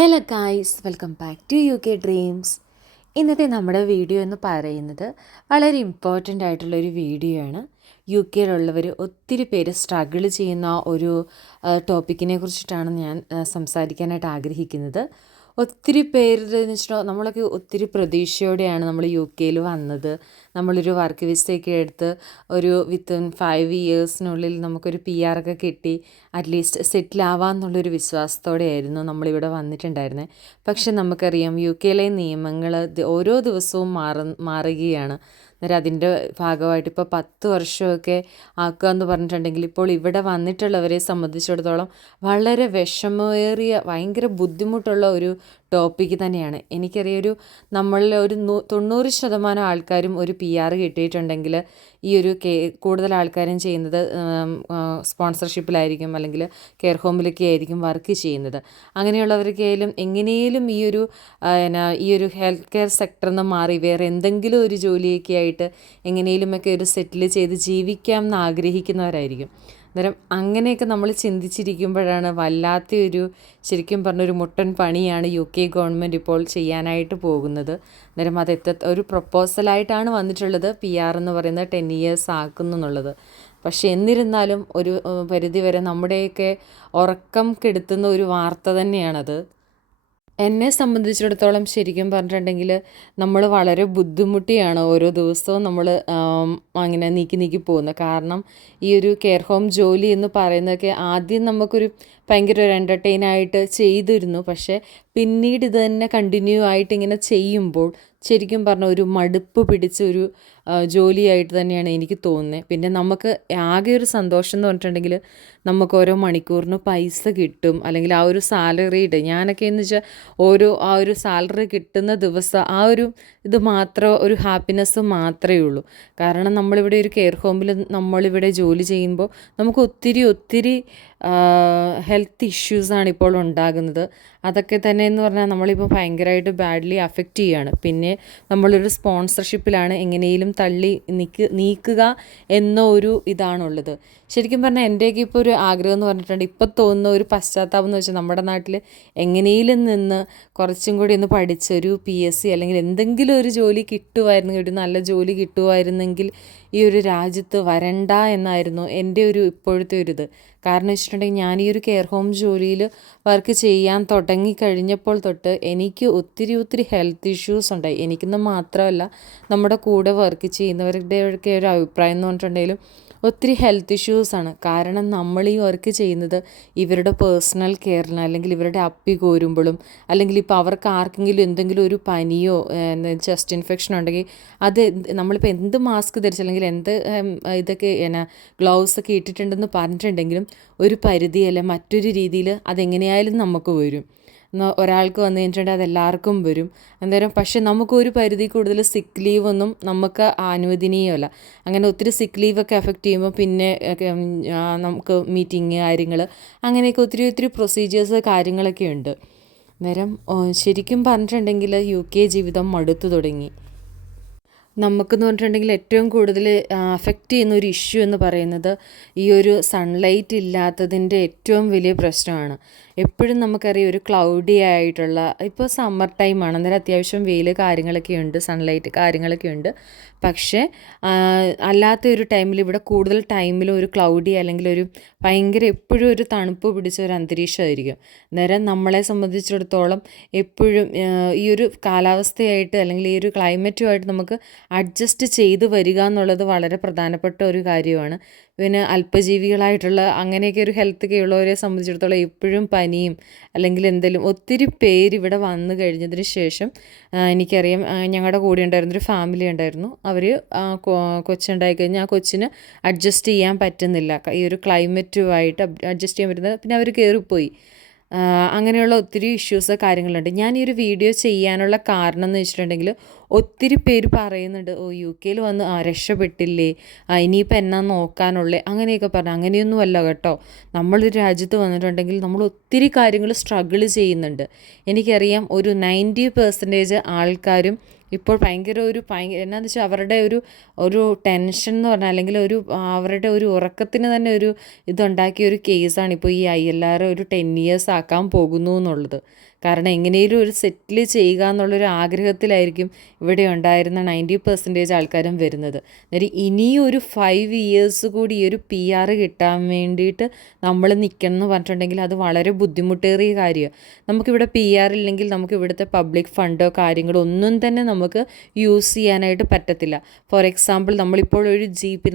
Hello guys, welcome back to U K dreams. ഇന്നത്തെ നമ്മുടെ video എന്ന് പറയുന്നത് വളരെ ഇമ്പോർട്ടൻ്റ് ആയിട്ടുള്ളൊരു വീഡിയോ ആണ്. യു കെയിലുള്ളവർ ഒത്തിരി പേര് സ്ട്രഗിൾ ചെയ്യുന്ന ഒരു ടോപ്പിക്കിനെ കുറിച്ചിട്ടാണ് ഞാൻ സംസാരിക്കാനായിട്ട് ആഗ്രഹിക്കുന്നത്. ഒത്തിരി പേരുടെ എന്ന് വെച്ചിട്ടുണ്ടെങ്കിൽ നമ്മളൊക്കെ ഒത്തിരി പ്രതീക്ഷയോടെയാണ് നമ്മൾ യു കെയിൽ വന്നത്. നമ്മളൊരു വർക്ക് വിസയൊക്കെ എടുത്ത് ഒരു വിത്തിൻ 5 ഇയേഴ്സിനുള്ളിൽ നമുക്കൊരു PR ഒക്കെ കിട്ടി അറ്റ്ലീസ്റ്റ് സെറ്റിൽ ആവാമെന്നുള്ളൊരു വിശ്വാസത്തോടെയായിരുന്നു നമ്മളിവിടെ വന്നിട്ടുണ്ടായിരുന്നത്. പക്ഷെ നമുക്കറിയാം യു കെയിലെ നിയമങ്ങൾ ഓരോ ദിവസവും മാറുകയാണ്. അന്നേരം അതിൻ്റെ ഭാഗമായിട്ട് ഇപ്പോൾ 10 വർഷമൊക്കെ ആക്കുക എന്ന് പറഞ്ഞിട്ടുണ്ടെങ്കിൽ ഇപ്പോൾ ഇവിടെ വന്നിട്ടുള്ളവരെ സംബന്ധിച്ചിടത്തോളം വളരെ വിഷമമേറിയ ഭയങ്കര ബുദ്ധിമുട്ടുള്ള ഒരു ടോപ്പിക്ക് തന്നെയാണ്. എനിക്കറിയാം നമ്മളിൽ ഒരു 90% ആൾക്കാരും ഒരു PR കിട്ടിയിട്ടുണ്ടെങ്കിൽ ഈ ഒരു കൂടുതൽ ആൾക്കാരും ചെയ്യുന്നത് സ്പോൺസർഷിപ്പിലായിരിക്കും, അല്ലെങ്കിൽ കെയർ ഹോമിലൊക്കെ ആയിരിക്കും വർക്ക് ചെയ്യുന്നത്. അങ്ങനെയുള്ളവർക്കായാലും എങ്ങനെയും ഈ ഒരു ഹെൽത്ത് കെയർ സെക്ടറിൽ നിന്ന് മാറി വേറെ എന്തെങ്കിലും ഒരു ജോലിയൊക്കെ ആയിട്ട് എങ്ങനെയുമൊക്കെ ഒരു സെറ്റിൽ ചെയ്ത് ജീവിക്കാം എന്ന് ആഗ്രഹിക്കുന്നവരായിരിക്കും. അന്നേരം അങ്ങനെയൊക്കെ നമ്മൾ ചിന്തിച്ചിരിക്കുമ്പോഴാണ് വല്ലാത്തൊരു ശരിക്കും പറഞ്ഞൊരു മുട്ടൻ പണിയാണ് യു കെ ഗവൺമെൻറ് ഇപ്പോൾ ചെയ്യാനായിട്ട് പോകുന്നത്. അന്നേരം അത് ഒരു പ്രപ്പോസലായിട്ടാണ് വന്നിട്ടുള്ളത്, PR എന്ന് പറയുന്നത് 10 ഇയേഴ്സ് ആക്കുന്നു എന്നുള്ളത്. പക്ഷെ എന്നിരുന്നാലും ഒരു പരിധിവരെ നമ്മുടെയൊക്കെ ഉറക്കം കെടുത്തുന്ന ഒരു വാർത്ത തന്നെയാണത്. എന്നെ സംബന്ധിച്ചിടത്തോളം ശരിക്കും പറഞ്ഞിട്ടുണ്ടെങ്കിൽ നമ്മൾ വളരെ ബുദ്ധിമുട്ടിയാണ് ഓരോ ദിവസവും നമ്മൾ അങ്ങനെ നീക്കി പോകുന്നത്. കാരണം ഈ ഒരു കെയർ ഹോം ജോലി എന്ന് പറയുന്നതൊക്കെ ആദ്യം നമുക്കൊരു ഭയങ്കര ഒരു എൻ്റർടൈനായിട്ട് ചെയ്തിരുന്നു. പക്ഷേ പിന്നീട് ഇത് തന്നെ കണ്ടിന്യൂ ആയിട്ട് ഇങ്ങനെ ചെയ്യുമ്പോൾ ശരിക്കും പറഞ്ഞാൽ ഒരു മടുപ്പ് പിടിച്ചൊരു ജോലിയായിട്ട് തന്നെയാണ് എനിക്ക് തോന്നുന്നത്. പിന്നെ നമുക്ക് ആകെ ഒരു സന്തോഷം എന്ന് പറഞ്ഞിട്ടുണ്ടെങ്കിൽ നമുക്ക് ഓരോ മണിക്കൂറിന് പൈസ കിട്ടും, അല്ലെങ്കിൽ ആ ഒരു സാലറിയുടെ ഞാനൊക്കെ എന്ന് വെച്ചാൽ ആ ഒരു സാലറി കിട്ടുന്ന ദിവസം ആ ഒരു ഇത് മാത്രം ഒരു ഹാപ്പിനെസ് മാത്രമേ ഉള്ളൂ. കാരണം നമ്മളിവിടെ ഒരു കെയർ ഹോമിൽ നമ്മളിവിടെ ജോലി ചെയ്യുമ്പോൾ നമുക്ക് ഒത്തിരി ഹെൽത്ത് ഇഷ്യൂസാണ് ഇപ്പോൾ ഉണ്ടാകുന്നത്. അതൊക്കെ തന്നെ എന്ന് പറഞ്ഞാൽ നമ്മളിപ്പോൾ ഭയങ്കരമായിട്ട് ബാഡ്ലി അഫക്റ്റ് ചെയ്യുകയാണ്. പിന്നെ നമ്മളൊരു സ്പോൺസർഷിപ്പിലാണ് എങ്ങനെയും തള്ളി നീക്കുക എന്ന ഒരു ഇതാണുള്ളത്. ശരിക്കും പറഞ്ഞാൽ എൻ്റെയൊക്കെ ഇപ്പോൾ ഒരു ആഗ്രഹം എന്ന് പറഞ്ഞിട്ടുണ്ട്, ഇപ്പോൾ തോന്നുന്ന ഒരു പശ്ചാത്താപം എന്ന് വെച്ചാൽ നമ്മുടെ നാട്ടിൽ എങ്ങനെയും നിന്ന് കുറച്ചും കൂടി ഒന്ന് പഠിച്ച് ഒരു PSC അല്ലെങ്കിൽ എന്തെങ്കിലും ഒരു ജോലി കിട്ടുമായിരുന്നെങ്കിൽ, ഒരു നല്ല ജോലി കിട്ടുമായിരുന്നെങ്കിൽ ഈ ഒരു രാജ്യത്ത് വരണ്ട എന്നായിരുന്നു എൻ്റെ ഒരു ഇപ്പോഴത്തെ ഒരു ഇത്. കാരണം വെച്ചിട്ടുണ്ടെങ്കിൽ ഞാൻ ഈ ഒരു കെയർ ഹോം ജോലിയിൽ വർക്ക് ചെയ്യാൻ തുടങ്ങിക്കഴിഞ്ഞപ്പോൾ തൊട്ട് എനിക്ക് ഒത്തിരി ഹെൽത്ത് ഇഷ്യൂസ് ഉണ്ടായി. എനിക്കെന്ന് മാത്രമല്ല നമ്മുടെ കൂടെ വർക്ക് ചെയ്യുന്നവരുടെയൊക്കെ ഒരു അഭിപ്രായം എന്ന് പറഞ്ഞിട്ടുണ്ടെങ്കിലും ഒത്തിരി ഹെൽത്ത് ഇഷ്യൂസാണ്. കാരണം നമ്മൾ ഈ വർക്ക് ചെയ്യുന്നത് ഇവരുടെ പേഴ്സണൽ കെയറിന്, അല്ലെങ്കിൽ ഇവരുടെ അപ്പി കോരുമ്പോഴും, അല്ലെങ്കിൽ ഇപ്പോൾ അവർക്ക് ആർക്കെങ്കിലും എന്തെങ്കിലും ഒരു പനിയോ ചെസ്റ്റ് ഇൻഫെക്ഷൻ ഉണ്ടെങ്കിൽ അത് നമ്മളിപ്പോൾ എന്ത് മാസ്ക് ധരിച്ച് അല്ലെങ്കിൽ എന്ത് ഇതൊക്കെ ഗ്ലൗസ് ഒക്കെ ഇട്ടിട്ടുണ്ടെന്ന് പറഞ്ഞിട്ടുണ്ടെങ്കിലും ഒരു പരിധിയല്ല മറ്റൊരു രീതിയിൽ അതെങ്ങനെയായാലും നമുക്ക് വരും. ഒരാൾക്ക് വന്നു കഴിഞ്ഞിട്ടുണ്ടെങ്കിൽ അതെല്ലാവർക്കും വരും. അന്നേരം പക്ഷെ നമുക്കൊരു പരിധി കൂടുതൽ സിക്ക് ലീവൊന്നും നമുക്ക് അനുവദനീയമല്ല. അങ്ങനെ ഒത്തിരി സിക്ക് ലീവൊക്കെ എഫക്റ്റ് ചെയ്യുമ്പോൾ പിന്നെ നമുക്ക് മീറ്റിംഗ് കാര്യങ്ങൾ അങ്ങനെയൊക്കെ ഒത്തിരി പ്രൊസീജിയേഴ്സ് കാര്യങ്ങളൊക്കെ ഉണ്ട്. അന്നേരം ശരിക്കും പറഞ്ഞിട്ടുണ്ടെങ്കിൽ യു കെ ജീവിതം മടുത്തു തുടങ്ങി. നമുക്കെന്ന് പറഞ്ഞിട്ടുണ്ടെങ്കിൽ ഏറ്റവും കൂടുതൽ അഫക്റ്റ് ചെയ്യുന്ന ഒരു ഇഷ്യൂ എന്ന് പറയുന്നത് ഈ ഒരു സൺലൈറ്റ് ഇല്ലാത്തതിൻ്റെ ഏറ്റവും വലിയ പ്രശ്നമാണ്. എപ്പോഴും നമുക്കറിയാം ഒരു ക്ലൗഡി ആയിട്ടുള്ള, ഇപ്പോൾ സമ്മർ ടൈമാണ്, അന്നേരം അത്യാവശ്യം വെയിൽ കാര്യങ്ങളൊക്കെ ഉണ്ട്, സൺലൈറ്റ് കാര്യങ്ങളൊക്കെ ഉണ്ട്. പക്ഷേ അല്ലാത്ത ഒരു ടൈമിൽ ഇവിടെ കൂടുതൽ ടൈമിൽ ഒരു ക്ലൗഡി അല്ലെങ്കിൽ ഒരു ഭയങ്കര എപ്പോഴും ഒരു തണുപ്പ് പിടിച്ച ഒരു അന്തരീക്ഷമായിരിക്കും. അന്നേരം നമ്മളെ സംബന്ധിച്ചിടത്തോളം എപ്പോഴും ഈ ഒരു കാലാവസ്ഥയായിട്ട് അല്ലെങ്കിൽ ഈ ഒരു ക്ലൈമറ്റുമായിട്ട് നമുക്ക് അഡ്ജസ്റ്റ് ചെയ്ത് വരിക എന്നുള്ളത് വളരെ പ്രധാനപ്പെട്ട ഒരു കാര്യമാണ്. പിന്നെ അല്പജീവികളായിട്ടുള്ള അങ്ങനെയൊക്കെ ഒരു ഹെൽത്ത് ഒക്കെ ഉള്ളവരെ സംബന്ധിച്ചിടത്തോളം എപ്പോഴും പനിയും അല്ലെങ്കിൽ എന്തെങ്കിലും ഒത്തിരി പേര് ഇവിടെ വന്നു കഴിഞ്ഞതിന് ശേഷം എനിക്കറിയാം ഞങ്ങളുടെ കൂടെ ഉണ്ടായിരുന്നൊരു ഫാമിലി ഉണ്ടായിരുന്നു. അവർ കൊച്ചുണ്ടായി കഴിഞ്ഞാൽ ആ കൊച്ചിന് അഡ്ജസ്റ്റ് ചെയ്യാൻ പറ്റുന്നില്ല, ഈ ഒരു ക്ലൈമറ്റുമായിട്ട് അഡ്ജസ്റ്റ് ചെയ്യാൻ പറ്റുന്നത്, പിന്നെ അവർ കയറിപ്പോയി. അങ്ങനെയുള്ള ഒത്തിരി ഇഷ്യൂസ് കാര്യങ്ങളുണ്ട്. ഞാൻ ഈ ഒരു വീഡിയോ ചെയ്യാനുള്ള കാരണം എന്ന് വെച്ചിട്ടുണ്ടെങ്കിൽ ഒത്തിരി പേര് പറയുന്നുണ്ട്, യു കെയിൽ വന്ന് രക്ഷപ്പെട്ടില്ലേ, ഇനിയിപ്പോൾ എന്നാ നോക്കാനുള്ളേ, അങ്ങനെയൊക്കെ പറഞ്ഞു. അങ്ങനെയൊന്നുമല്ല കേട്ടോ. നമ്മളൊരു രാജ്യത്ത് വന്നിട്ടുണ്ടെങ്കിൽ നമ്മൾ ഒത്തിരി കാര്യങ്ങൾ സ്ട്രഗിൾ ചെയ്യുന്നുണ്ട്. എനിക്കറിയാം ഒരു 90% ആൾക്കാരും ഇപ്പോൾ എന്നാന്ന് വെച്ചാൽ അവരുടെ ഒരു ടെൻഷൻ എന്ന് പറഞ്ഞാൽ, അല്ലെങ്കിൽ അവരുടെ ഒരു ഉറക്കത്തിന് തന്നെ ഒരു ഇതുണ്ടാക്കിയ ഒരു കേസാണ് ഇപ്പോൾ ഈ ILR ഒരു 10 ഇയേഴ്സ് ആക്കാൻ പോകുന്നു എന്നുള്ളത്. കാരണം എങ്ങനെയും ഒരു സെറ്റിൽ ചെയ്യുക എന്നുള്ളൊരു ആഗ്രഹത്തിലായിരിക്കും ഇവിടെ ഉണ്ടായിരുന്ന 90% ആൾക്കാരും വരുന്നത്. അന്നേരം ഇനിയും ഒരു 5 ഇയേഴ്സ് കൂടി ഈ ഒരു PR കിട്ടാൻ വേണ്ടിയിട്ട് നമ്മൾ നിൽക്കണം എന്ന് പറഞ്ഞിട്ടുണ്ടെങ്കിൽ അത് വളരെ ബുദ്ധിമുട്ടേറിയ കാര്യമാണ്. നമുക്കിവിടെ PR ഇല്ലെങ്കിൽ നമുക്ക് ഇവിടുത്തെ പബ്ലിക് ഫണ്ടോ കാര്യങ്ങളോ ഒന്നും തന്നെ നമുക്ക് യൂസ് ചെയ്യാനായിട്ട് പറ്റത്തില്ല. ഫോർ എക്സാമ്പിൾ നമ്മളിപ്പോൾ ഒരു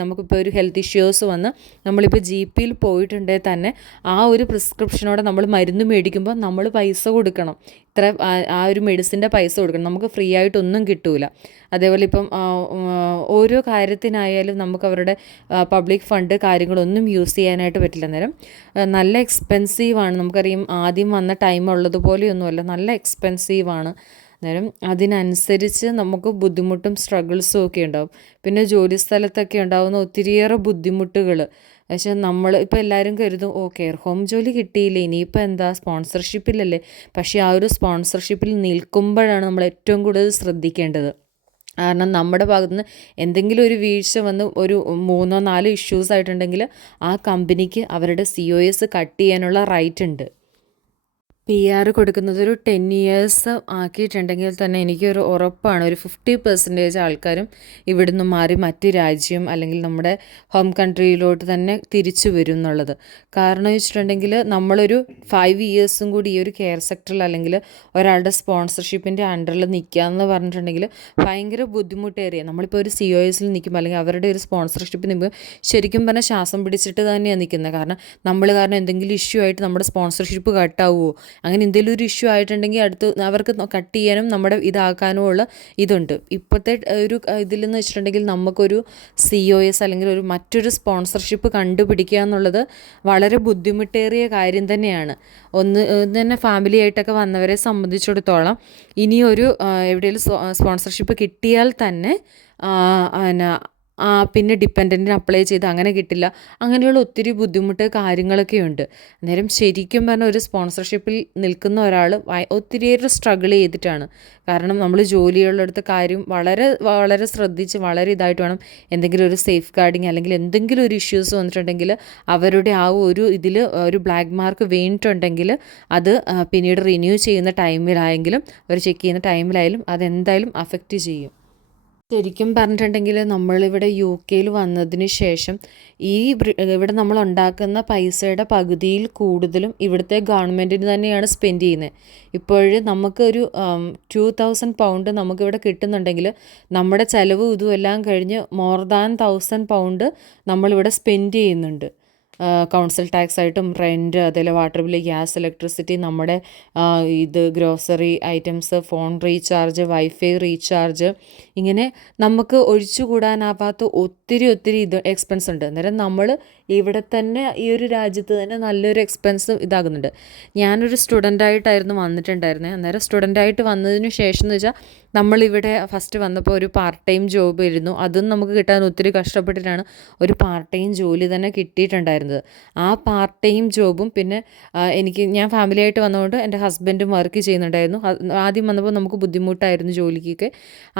നമുക്കിപ്പോൾ ഒരു ഹെൽത്ത് ഇഷ്യൂസ് വന്ന് നമ്മളിപ്പോൾ GPയിൽ പോയിട്ടുണ്ടെങ്കിൽ തന്നെ ആ ഒരു പ്രിസ്ക്രിപ്ഷനോടെ നമ്മൾ മരുന്ന് മേടിക്കുമ്പോൾ നമ്മൾ പൈസ കൊടുക്കണം. ഇത്ര ആ ഒരു മെഡിസിൻ്റെ പൈസ കൊടുക്കണം. നമുക്ക് ഫ്രീ ആയിട്ടൊന്നും കിട്ടൂല. അതേപോലെ ഇപ്പം ഓരോ കാര്യത്തിനായാലും നമുക്ക് അവരുടെ പബ്ലിക് ഫണ്ട് കാര്യങ്ങളൊന്നും യൂസ് ചെയ്യാനായിട്ട് പറ്റില്ല. അന്നേരം നല്ല എക്സ്പെൻസീവാണ്. നമുക്കറിയാം ആദ്യം വന്ന ടൈം ഉള്ളതുപോലെയൊന്നുമല്ല, നല്ല എക്സ്പെൻസീവാണ്. അന്നേരം അതിനനുസരിച്ച് നമുക്ക് ബുദ്ധിമുട്ടും സ്ട്രഗിൾസും ഒക്കെ ഉണ്ടാവും. പിന്നെ ജോലി സ്ഥലത്തൊക്കെ ഉണ്ടാകുന്ന ഒത്തിരിയേറെ ബുദ്ധിമുട്ടുകൾ. പക്ഷേ നമ്മൾ ഇപ്പോൾ എല്ലാവരും കരുതും കെയർ ഹോം ജോലി കിട്ടിയില്ലേ, ഇനിയിപ്പോൾ എന്താ സ്പോൺസർഷിപ്പിലല്ലേ. പക്ഷേ ആ ഒരു സ്പോൺസർഷിപ്പിൽ നിൽക്കുമ്പോഴാണ് നമ്മൾ ഏറ്റവും കൂടുതൽ ശ്രദ്ധിക്കേണ്ടത്. കാരണം നമ്മുടെ ഭാഗത്തുനിന്ന് എന്തെങ്കിലും ഒരു വീഴ്ച വന്ന് ഒരു 3-4 ഇഷ്യൂസ് ആയിട്ടുണ്ടെങ്കിൽ ആ കമ്പനിക്ക് അവരുടെ COS കട്ട് ചെയ്യാനുള്ള റൈറ്റ് ഉണ്ട്. PR കൊടുക്കുന്നത് ഒരു 10 ഇയേഴ്സ് ആക്കിയിട്ടുണ്ടെങ്കിൽ തന്നെ എനിക്കൊരു ഉറപ്പാണ് ഒരു 50% ആൾക്കാരും ഇവിടുന്ന് മാറി മറ്റ് രാജ്യം അല്ലെങ്കിൽ നമ്മുടെ ഹോം കൺട്രിയിലോട്ട് തന്നെ തിരിച്ചു വരും എന്നുള്ളത്. കാരണം വെച്ചിട്ടുണ്ടെങ്കിൽ നമ്മളൊരു 5 ഇയേഴ്സും കൂടി ഈ ഒരു കെയർ സെക്ടറിൽ അല്ലെങ്കിൽ ഒരാളുടെ സ്പോൺസർഷിപ്പിൻ്റെ അണ്ടറിൽ നിൽക്കുക എന്ന് പറഞ്ഞിട്ടുണ്ടെങ്കിൽ ഭയങ്കര ബുദ്ധിമുട്ടേറിയ. നമ്മളിപ്പോൾ ഒരു COSൽ നിൽക്കുമ്പോൾ അല്ലെങ്കിൽ അവരുടെ ഒരു സ്പോൺസർഷിപ്പ് നിൽക്കുമ്പോൾ ശരിക്കും പറഞ്ഞാൽ ശ്വാസം പിടിച്ചിട്ട് തന്നെയാണ് നിൽക്കുന്നത്. കാരണം നമ്മൾ കാരണം എന്തെങ്കിലും ഇഷ്യൂ ആയിട്ട് നമ്മുടെ സ്പോൺസർഷിപ്പ് കട്ടാവുമോ, അങ്ങനെ എന്തെങ്കിലും ഒരു ഇഷ്യൂ ആയിട്ടുണ്ടെങ്കിൽ അവർക്ക് കട്ട് ചെയ്യാനും നമ്മുടെ ഇതാക്കാനും ഉള്ള ഇതുണ്ട്. ഇപ്പോഴത്തെ ഒരു ഇതിലെന്ന് വെച്ചിട്ടുണ്ടെങ്കിൽ നമുക്കൊരു COS അല്ലെങ്കിൽ മറ്റൊരു സ്പോൺസർഷിപ്പ് കണ്ടുപിടിക്കുക എന്നുള്ളത് വളരെ ബുദ്ധിമുട്ടേറിയ കാര്യം തന്നെയാണ്. ഒന്ന് തന്നെ ഫാമിലി ആയിട്ടൊക്കെ വന്നവരെ സംബന്ധിച്ചിടത്തോളം ഇനിയൊരു എവിടെയെങ്കിലും സ്പോൺസർഷിപ്പ് കിട്ടിയാൽ തന്നെ പിന്നെ ഡിപ്പെൻഡൻറ്റിന് അപ്ലൈ ചെയ്ത് അങ്ങനെ കിട്ടില്ല. അങ്ങനെയുള്ള ഒത്തിരി ബുദ്ധിമുട്ട് കാര്യങ്ങളൊക്കെ ഉണ്ട്. അന്നേരം ശരിക്കും പറഞ്ഞാൽ ഒരു സ്പോൺസർഷിപ്പിൽ നിൽക്കുന്ന ഒരാൾ ഒത്തിരിയേറെ സ്ട്രഗിൾ ചെയ്തിട്ടാണ്. കാരണം നമ്മൾ ജോലിയുള്ളിടത്ത് കാര്യം വളരെ വളരെ ശ്രദ്ധിച്ച് വളരെ ഇതായിട്ട് വേണം. എന്തെങ്കിലും ഒരു സേഫ് ഗാർഡിങ് അല്ലെങ്കിൽ എന്തെങ്കിലും ഒരു ഇഷ്യൂസ് വന്നിട്ടുണ്ടെങ്കിൽ അവരുടെ ആ ഒരു ഇതിൽ ഒരു ബ്ലാക്ക് മാർക്ക് വീണിട്ടുണ്ടെങ്കിൽ അത് പിന്നീട് റിന്യൂ ചെയ്യുന്ന ടൈമിലായെങ്കിലും അവർ ചെക്ക് ചെയ്യുന്ന ടൈമിലായാലും അതെന്തായാലും അഫക്റ്റ് ചെയ്യും. ശരിക്കും പറഞ്ഞിട്ടുണ്ടെങ്കിൽ നമ്മളിവിടെ UK വന്നതിന് ശേഷം ഇവിടെ നമ്മൾ ഉണ്ടാക്കുന്ന പൈസയുടെ പകുതിയിൽ കൂടുതലും ഇവിടുത്തെ ഗവൺമെൻറ്റിന് തന്നെയാണ് സ്പെൻഡ് ചെയ്യുന്നത്. ഇപ്പോഴും നമുക്കൊരു 2000 പൗണ്ട് നമുക്കിവിടെ കിട്ടുന്നുണ്ടെങ്കിൽ നമ്മുടെ ചിലവ് ഇതുമെല്ലാം കഴിഞ്ഞ് മോർ ദാൻ 1000 പൗണ്ട് നമ്മളിവിടെ സ്പെൻഡ് ചെയ്യുന്നുണ്ട്. കൗൺസിൽ ടാക്സ് ആയിട്ടും റെൻറ്റ്, അതേപോലെ വാട്ടർ ബില്ല്, ഗ്യാസ്, ഇലക്ട്രിസിറ്റി, നമ്മുടെ grocery items, phone recharge, wifi recharge, ഇങ്ങനെ നമുക്ക് ഒഴിച്ചുകൂടാനാവാത്ത ഒത്തിരി എക്സ്പെൻസ് ഉണ്ട്. അന്നേരം നമ്മൾ ഇവിടെ തന്നെ ഈ ഒരു രാജ്യത്ത് തന്നെ നല്ലൊരു എക്സ്പെൻസ് ഇതാകുന്നുണ്ട്. ഞാനൊരു സ്റ്റുഡൻ്റായിട്ടായിരുന്നു വന്നിട്ടുണ്ടായിരുന്നത്. അന്നേരം സ്റ്റുഡൻ്റായിട്ട് വന്നതിന് ശേഷം എന്ന് വെച്ചാൽ നമ്മളിവിടെ ഫസ്റ്റ് വന്നപ്പോൾ ഒരു പാർട്ട് ടൈം ജോബ് ആയിരുന്നു. അതും നമുക്ക് കിട്ടാൻ ഒത്തിരി കഷ്ടപ്പെട്ടിട്ടാണ് ഒരു പാർട്ട് ടൈം ജോലി തന്നെ കിട്ടിയിട്ടുണ്ടായിരുന്നത്. ആ പാർട്ട് ടൈം ജോബും പിന്നെ ഞാൻ ഫാമിലിയായിട്ട് വന്നതുകൊണ്ട് എൻ്റെ ഹസ്ബൻഡും വർക്ക് ചെയ്യുന്നുണ്ടായിരുന്നു. ആദ്യം വന്നപ്പോൾ നമുക്ക് ബുദ്ധിമുട്ടായിരുന്നു ജോലിക്കൊക്കെ.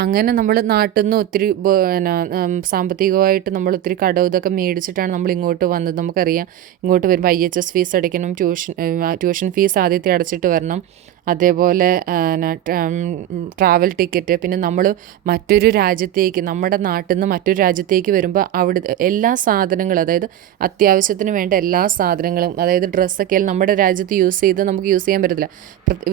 അങ്ങനെ നമ്മൾ നാട്ടിൽ നിന്ന് ഒത്തിരി സാമ്പത്തികമായിട്ട് നമ്മൾ ഒത്തിരി കടവും ഇതൊക്കെ മേടിച്ചിട്ടാണ് നമ്മൾ ഇങ്ങോട്ട് വന്നത്. നമുക്കറിയാം ഇങ്ങോട്ട് വരുമ്പോൾ IHS ഫീസ് അടയ്ക്കണം, ട്യൂഷൻ ഫീസ് ആദ്യത്തെ അടച്ചിട്ട് വരണം, അതേപോലെ ട്രാവൽ ടിക്കറ്റ്, പിന്നെ നമ്മൾ മറ്റൊരു രാജ്യത്തേക്ക് നമ്മുടെ നാട്ടിൽ നിന്ന് മറ്റൊരു രാജ്യത്തേക്ക് വരുമ്പോൾ അവിടെ എല്ലാ സാധനങ്ങളും, അതായത് അത്യാവശ്യത്തിന് വേണ്ട എല്ലാ സാധനങ്ങളും, അതായത് ഡ്രസ്സൊക്കെ നമ്മുടെ രാജ്യത്ത് യൂസ് ചെയ്ത് നമുക്ക് യൂസ് ചെയ്യാൻ പറ്റത്തില്ല.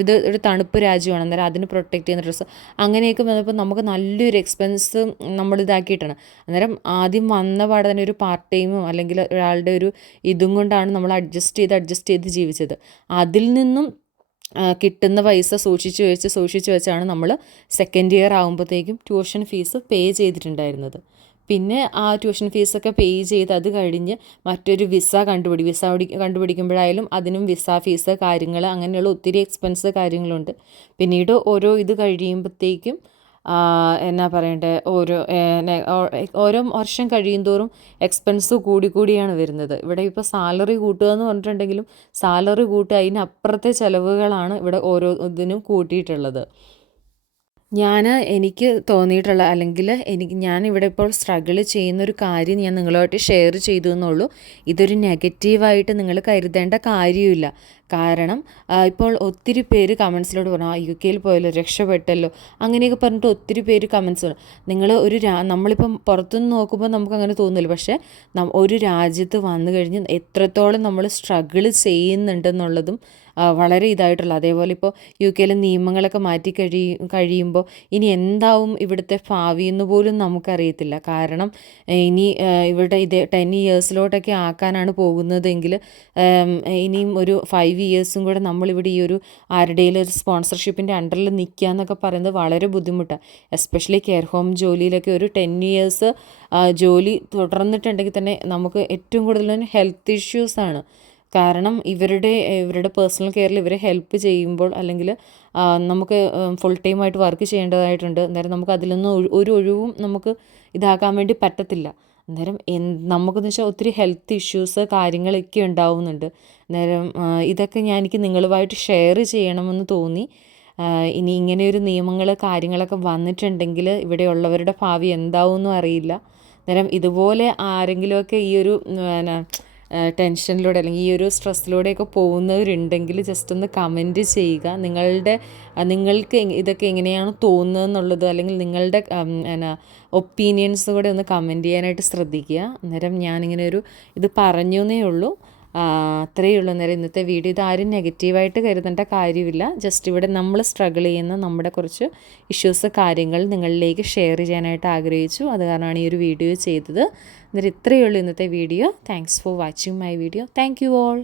ഇത് ഒരു തണുപ്പ് രാജ്യമാണ്, അന്നേരം അതിന് പ്രൊട്ടക്റ്റ് ചെയ്യുന്ന ഡ്രസ്സ് അങ്ങനെയൊക്കെ വന്നപ്പോൾ നമുക്ക് നല്ലൊരു എക്സ്പെൻസ് നമ്മളിതാക്കിയിട്ടാണ്. അന്നേരം ആദ്യം വന്ന പാടെ തന്നെ ഒരു പാർട്ട് ടൈമും അല്ലെങ്കിൽ ഒരാളുടെ ഒരു ഇതും കൊണ്ടാണ് നമ്മൾ അഡ്ജസ്റ്റ് ചെയ്ത് ജീവിച്ചത്. അതിൽ നിന്നും കിട്ടുന്ന പൈസ സൂക്ഷിച്ച് വെച്ചാണ് നമ്മൾ സെക്കൻഡ് ഇയർ ആകുമ്പോഴത്തേക്കും ട്യൂഷൻ ഫീസ് പേ ചെയ്തിട്ടുണ്ടായിരുന്നത്. പിന്നെ ആ ട്യൂഷൻ ഫീസൊക്കെ പേ ചെയ്ത് അത് കഴിഞ്ഞ് മറ്റൊരു വിസ കണ്ടുപിടിക്കുമ്പോഴായാലും അതിനും വിസ ഫീസ് കാര്യങ്ങൾ അങ്ങനെയുള്ള ഒത്തിരി എക്സ്പെൻസ് കാര്യങ്ങളുണ്ട്. പിന്നീട് ഓരോ ഇത് കഴിയുമ്പോഴത്തേക്കും എന്നാ പറയണ്ടേ, ഓരോ വർഷം കഴിയുന്തോറും എക്സ്പെൻസ് കൂടിയാണ് വരുന്നത്. ഇവിടെ ഇപ്പോൾ സാലറി കൂട്ടുക എന്ന് പറഞ്ഞിട്ടുണ്ടെങ്കിലും സാലറി കൂട്ടുക അതിനപ്പുറത്തെ ചിലവുകളാണ് ഇവിടെ ഓരോ ഇതിനും കൂട്ടിയിട്ടുള്ളത്. എനിക്ക് തോന്നിയിട്ടുള്ള അല്ലെങ്കിൽ ഞാനിവിടെ ഇപ്പോൾ സ്ട്രഗിൾ ചെയ്യുന്നൊരു കാര്യം ഞാൻ നിങ്ങളുമായിട്ട് ഷെയർ ചെയ്തു എന്നുള്ളൂ. ഇതൊരു നെഗറ്റീവായിട്ട് നിങ്ങൾ കരുതേണ്ട കാര്യമില്ല. കാരണം ഇപ്പോൾ ഒത്തിരി പേര് കമൻസിലോട്ട് പറഞ്ഞു, UK പോയല്ലോ, രക്ഷപ്പെട്ടല്ലോ, അങ്ങനെയൊക്കെ പറഞ്ഞിട്ട് ഒത്തിരി പേര് കമൻസ്. നിങ്ങൾ നമ്മളിപ്പം പുറത്തുനിന്ന് നോക്കുമ്പോൾ നമുക്കങ്ങനെ തോന്നില്ല. പക്ഷേ ഒരു രാജ്യത്ത് വന്നു കഴിഞ്ഞ് എത്രത്തോളം നമ്മൾ സ്ട്രഗിൾ ചെയ്യുന്നുണ്ടെന്നുള്ളതും വളരെ ഇതായിട്ടുള്ള. അതേപോലെ ഇപ്പോൾ UK നിയമങ്ങളൊക്കെ മാറ്റി കഴിയുമ്പോൾ ഇനി എന്താവും ഇവിടുത്തെ ഭാവി എന്ന് പോലും നമുക്കറിയത്തില്ല. കാരണം ഇനി ഇവിടെ 10 ഇയേഴ്സിലോട്ടൊക്കെ ആക്കാനാണ് പോകുന്നതെങ്കിൽ ഇനിയും ഒരു 5 ഇയേഴ്സും കൂടെ നമ്മളിവിടെ ഈ ഒരു ആരുടെയും ഒരു സ്പോൺസർഷിപ്പിൻ്റെ അണ്ടറിൽ നിൽക്കുക എന്നൊക്കെ പറയുന്നത് വളരെ ബുദ്ധിമുട്ടാണ്. എസ്പെഷ്യലി കെയർ ഹോം ജോലിയിലൊക്കെ ഒരു 10 ഇയേഴ്സ് ജോലി തുടർന്നിട്ടുണ്ടെങ്കിൽ തന്നെ നമുക്ക് ഏറ്റവും കൂടുതലും ഹെൽത്ത് ഇഷ്യൂസാണ്. കാരണം ഇവരുടെ പേഴ്സണൽ കെയറിൽ ഇവരെ ഹെൽപ്പ് ചെയ്യുമ്പോൾ അല്ലെങ്കിൽ നമുക്ക് ഫുൾ ടൈമായിട്ട് വർക്ക് ചെയ്യേണ്ടതായിട്ടുണ്ട്. അന്നേരം നമുക്ക് അതിലൊന്നും ഒരു ഒഴിവും നമുക്ക് ഇതാക്കാൻ വേണ്ടി പറ്റത്തില്ല. അന്നേരം നമുക്കെന്ന് വെച്ചാൽ ഒത്തിരി ഹെൽത്ത് ഇഷ്യൂസ് കാര്യങ്ങളൊക്കെ ഉണ്ടാവുന്നുണ്ട്. അന്നേരം ഇതൊക്കെ എനിക്ക് നിങ്ങളുമായിട്ട് ഷെയർ ചെയ്യണമെന്ന് തോന്നി. ഇനി ഇങ്ങനെയൊരു നിയമങ്ങൾ കാര്യങ്ങളൊക്കെ വന്നിട്ടുണ്ടെങ്കിൽ ഇവിടെയുള്ളവരുടെ ഭാവി എന്താവുമെന്നും അറിയില്ല. അന്നേരം ഇതുപോലെ ആരെങ്കിലുമൊക്കെ ഈ ഒരു ടെൻഷനിലൂടെ അല്ലെങ്കിൽ ഈ ഒരു സ്ട്രെസ്സിലൂടെയൊക്കെ പോകുന്നവരുണ്ടെങ്കിൽ ജസ്റ്റ് ഒന്ന് കമൻറ്റ് ചെയ്യുക. നിങ്ങൾക്ക് ഇതൊക്കെ എങ്ങനെയാണ് തോന്നുന്നതെന്നുള്ളത്, അല്ലെങ്കിൽ നിങ്ങളുടെ ഒപ്പീനിയൻസ് കൂടെ ഒന്ന് കമൻറ്റ് ചെയ്യാനായിട്ട് ശ്രദ്ധിക്കുക. അന്നേരം ഞാനിങ്ങനെ ഇത് പറഞ്ഞു എന്നേ ഉള്ളൂ. അത്രയേ ഉള്ളൂ. അന്നേരം ഇന്നത്തെ വീഡിയോ ഇതാരും നെഗറ്റീവായിട്ട് കരുതേണ്ട കാര്യമില്ല. ജസ്റ്റ് ഇവിടെ നമ്മൾ സ്ട്രഗിൾ ചെയ്യുന്ന നമ്മുടെ കുറച്ച് ഇഷ്യൂസ് കാര്യങ്ങൾ നിങ്ങളിലേക്ക് ഷെയർ ചെയ്യാനായിട്ട് ആഗ്രഹിച്ചു. അത് കാരണമാണ് ഈ ഒരു വീഡിയോ ചെയ്തത്. അന്നേരം ഇത്രയേ ഉള്ളൂ ഇന്നത്തെ video. Thanks for watching my video. Thank you all.